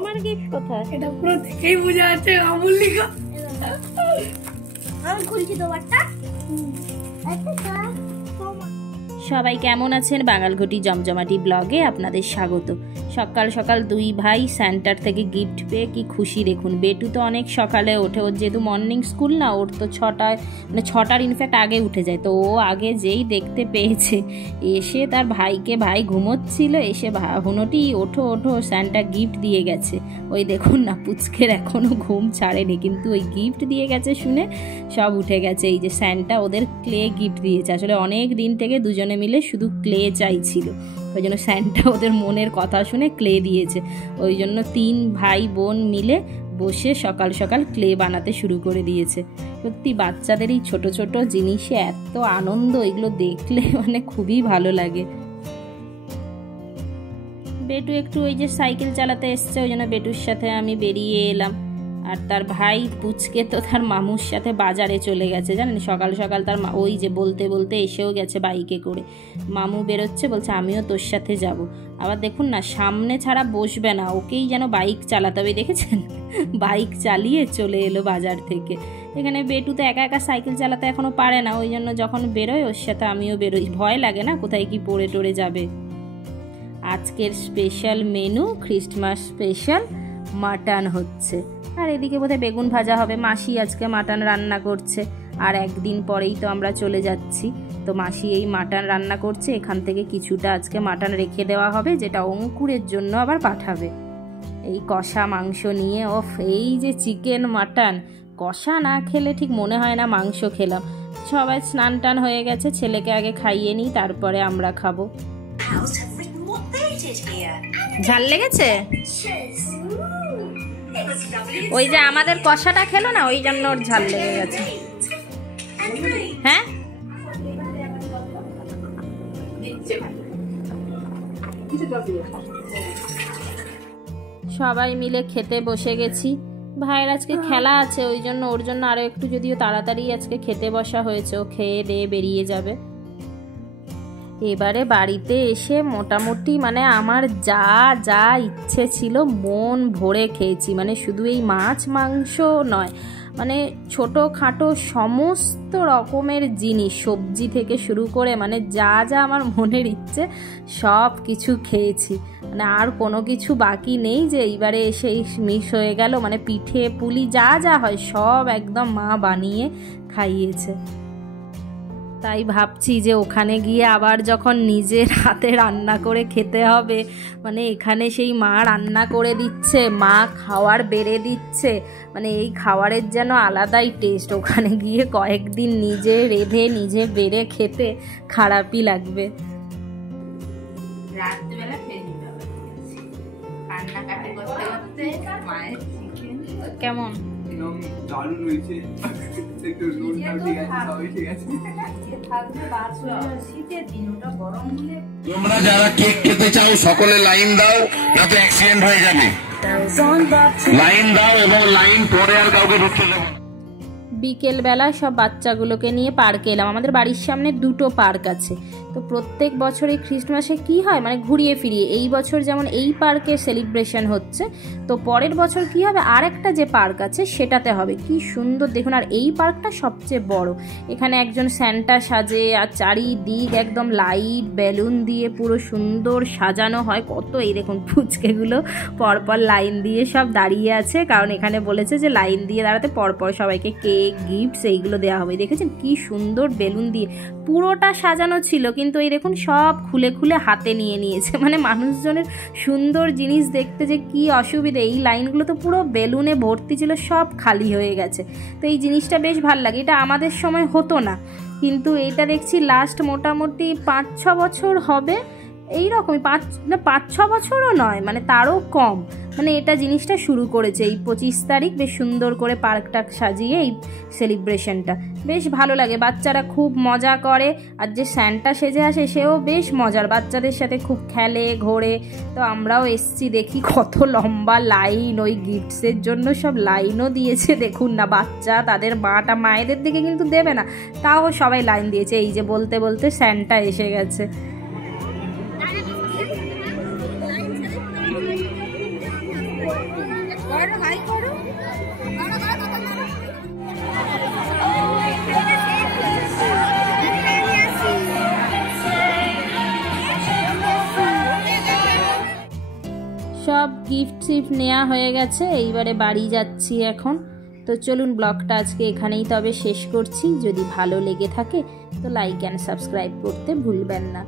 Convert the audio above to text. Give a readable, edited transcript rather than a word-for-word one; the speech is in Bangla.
তোমার গিফট কোথায়? এটা পুরো দেখেই বোঝা যাচ্ছে আমুল লিখা। আমি খুলছি তোমারটা। সবাই কেমন আছেন? বাঙালঘটি জমজমাটি ব্লগে আপনাদের স্বাগত। সকাল সকাল দুই ভাই সেন্টার থেকে গিফট পেয়ে কি খুশি দেখুন। বেটু তো অনেক সকালে ওঠে, ওর যেহেতু মর্নিং স্কুল না, ওর তো 6টায় মানে 6টার ইনফ্যাক্ট আগে উঠে যায়। তো ও আগে যেই দেখতে পেয়েছে, এসে তার ভাইকে, ভাই ঘুমোচ্ছিল, এসে হুনোটি ওঠো ওঠো স্যান্টা গিফট দিয়ে গেছে। ওই দেখুন না, পুচকের এখনও ঘুম ছাড়েনি, কিন্তু ওই গিফট দিয়ে গেছে শুনে সব উঠে গেছে। এই যে স্যান্টা ওদের ক্লে গিফট দিয়েছে। আসলে অনেক দিন থেকে দুজনে মিলে শুধু ক্লে চাইছিল, ওই জন্য স্যান্টা ওদের মনের কথা শুনে ক্লে দিয়েছে। ওই জন্য 3 ভাই বোন মিলে বসে সকাল সকাল ক্লে বানাতে শুরু করে দিয়েছে। সত্যি বাচ্চাদের এই ছোট ছোট জিনিসে এত আনন্দ, এগুলো দেখলে মানে খুবই ভালো লাগে। বেটু একটু ওই যে সাইকেল চালাতে এসছে, ওই জন্য বেটুর সাথে আমি বেরিয়ে এলাম। আর তার ভাই পুচকে তো তার মামুর সাথে বাজারে চলে গেছে, জানেন। সকাল সকাল তার ওই যে বলতে বলতে এসেও গেছে বাইকে করে। মামু বেরোচ্ছে, বলছে আমিও তোর সাথে যাব। আবার দেখুন না, সামনে ছাড়া বসবে না, ওকেই যেন বাইক চালাতে হবে, দেখেছেন। বাইক চালিয়ে চলে এলো বাজার থেকে। এখানে বেটু তো একা একা সাইকেল চালাতে এখনও পারে না, ওই জন্য যখন বেরোয় ওর সাথে আমিও বেরোই। ভয় লাগে না কোথায় কি পড়ে টড়ে যাবে। আজকের special menu, Christmas special mutton হচ্ছে। আর এদিকে বোধহয় বেগুন ভাজা হবে। মাসি আজকে মাটন রান্না করছে, আর একদিন পরেই তো আমরা চলে যাচ্ছি। তো মাসি এই মাটন রান্না করছে, এখান থেকে কিছুটা আজকে মাটন রেখে দেওয়া হবে, যেটা অঙ্কুরের জন্য আবার পাঠাবে। এই কষা মাংস নিয়ে, এই যে চিকেন মাটন কষা না খেলে ঠিক মনে হয় না মাংস খেলাম। সবাই স্নান টান হয়ে গেছে, ছেলেকে আগে খাইয়ে নিই, তারপরে আমরা খাবো। ঝাল লেগেছে? ওই যে আমাদের কষাটা খেলো না, ওই জন্য ওর ঝাল লেগে গেছে। হ্যাঁ, সবাই মিলে খেতে বসে গেছি। ভাইয়ের আজকে খেলা আছে, ওই জন্য ওর জন্য আরো একটু যদিও তাড়াতাড়ি আজকে খেতে বসা হয়েছে। ও খেয়ে দিয়ে বেরিয়ে যাবে। এবারে বাড়িতে এসে মোটামুটি মানে আমার যা যা ইচ্ছে ছিল মন ভরে খেয়েছি। মানে শুধু এই মাছ মাংস নয়, মানে ছোটোখাটো সমস্ত রকমের জিনিস, সবজি থেকে শুরু করে মানে যা যা আমার মনের ইচ্ছে সব কিছু খেয়েছি। মানে আর কোনো কিছু বাকি নেই যে এইবারে এসে মিস হয়ে গেল। মানে পিঠে পুলি যা যা হয় সব একদম মা বানিয়ে খাইয়েছে। তাই ভাবছি যে ওখানে গিয়ে আবার যখন নিজের হাতে রান্না করে খেতে হবে, মানে এখানে সেই মা রান্না করে দিচ্ছে, মা খাওয়ার বেড়ে দিচ্ছে, মানে এই খাওয়ারের যেন আলাদাই টেস্ট। ওখানে গিয়ে কয়েকদিন নিজে রেঁধে নিজে বেড়ে খেতে খারাপই লাগবে। রাত্রিবেলা খেয়ে নিতে হবে, কান্নাকাটি করতে করতে মায়ের চিকেন কেমন দারুণ হয়েছে। তোমরা যারা কেক খেতে চাও সকলে লাইন দাও, যাতে অ্যাক্সিডেন্ট হয়ে যাবে। লাইন দাও এবং লাইন পরে আর কাউকে ঢুকতে দেবো না। বিকেলবেলা সব বাচ্চাগুলোকে নিয়ে পার্কে এলাম। আমাদের বাড়ির সামনে 2টো পার্ক আছে। তো প্রত্যেক বছর এই খ্রিস্টমাসে কি হয়, মানে ঘুরিয়ে ফিরিয়ে, এই বছর যেমন এই পার্কে সেলিব্রেশন হচ্ছে, তো পরের বছর কি হবে আর একটা যে পার্ক আছে সেটাতে হবে। কি সুন্দর দেখুন। আর এই পার্কটা সবচেয়ে বড়। এখানে একজন স্যান্টা সাজে, আর চারিদিক একদম লাইট বেলুন দিয়ে পুরো সুন্দর সাজানো হয়। কত এই দেখুন ফুচকেগুলো পরপর লাইন দিয়ে সব দাঁড়িয়ে আছে, কারণ এখানে বলেছে যে লাইন দিয়ে দাঁড়াতে পরপর সবাইকে কেক গিফটস এইগুলো দেওয়া হবে। দেখেছেন কি সুন্দর বেলুন দিয়ে পুরোটা সাজানো ছিল, কিন্তু এই দেখুন সব খুলে খুলে হাতে নিয়ে নিয়েছে। মানে মানুষজনের সুন্দর জিনিস দেখতে যে কি অসুবিধে। এই লাইনগুলো তো পুরো বেলুনে ভর্তি ছিল, সব খালি হয়ে গেছে। তো এই জিনিসটা বেশ ভালো লাগে। এটা আমাদের সময় হতো না, কিন্তু এটা দেখছি লাস্ট মোটামুটি 5-6 বছর হবে এইরকমই। 5-6 বছরও নয়, মানে তারও কম। মানে এটা জিনিসটা শুরু করেছে এই 25 তারিখ, বেশ সুন্দর করে পার্কটা সাজিয়ে এই সেলিব্রেশনটা বেশ ভালো লাগে। বাচ্চারা খুব মজা করে, আর যে স্যান্টা সেজে আসে সেও বেশ মজার, বাচ্চাদের সাথে খুব খেলে ঘোরে। তো আমরাও এসছি, দেখি কত লম্বা লাইন, ওই গিফটসের জন্য সব লাইনও দিয়েছে। দেখুন না, বাচ্চা তাদের মায়েদের দিকে কিন্তু দেবে না, তাও সবাই লাইন দিয়েছে। এই যে বলতে বলতে স্যান্টা এসে গেছে। সব গিফট টিফট নেওয়া হয়ে গেছে, এইবারে বাড়ি যাচ্ছি এখন। তো চলুন ব্লগটা আজকে এখানেই তবে শেষ করছি। যদি ভালো লেগে থাকে তো লাইক অ্যান্ড সাবস্ক্রাইব করতে ভুলবেন না।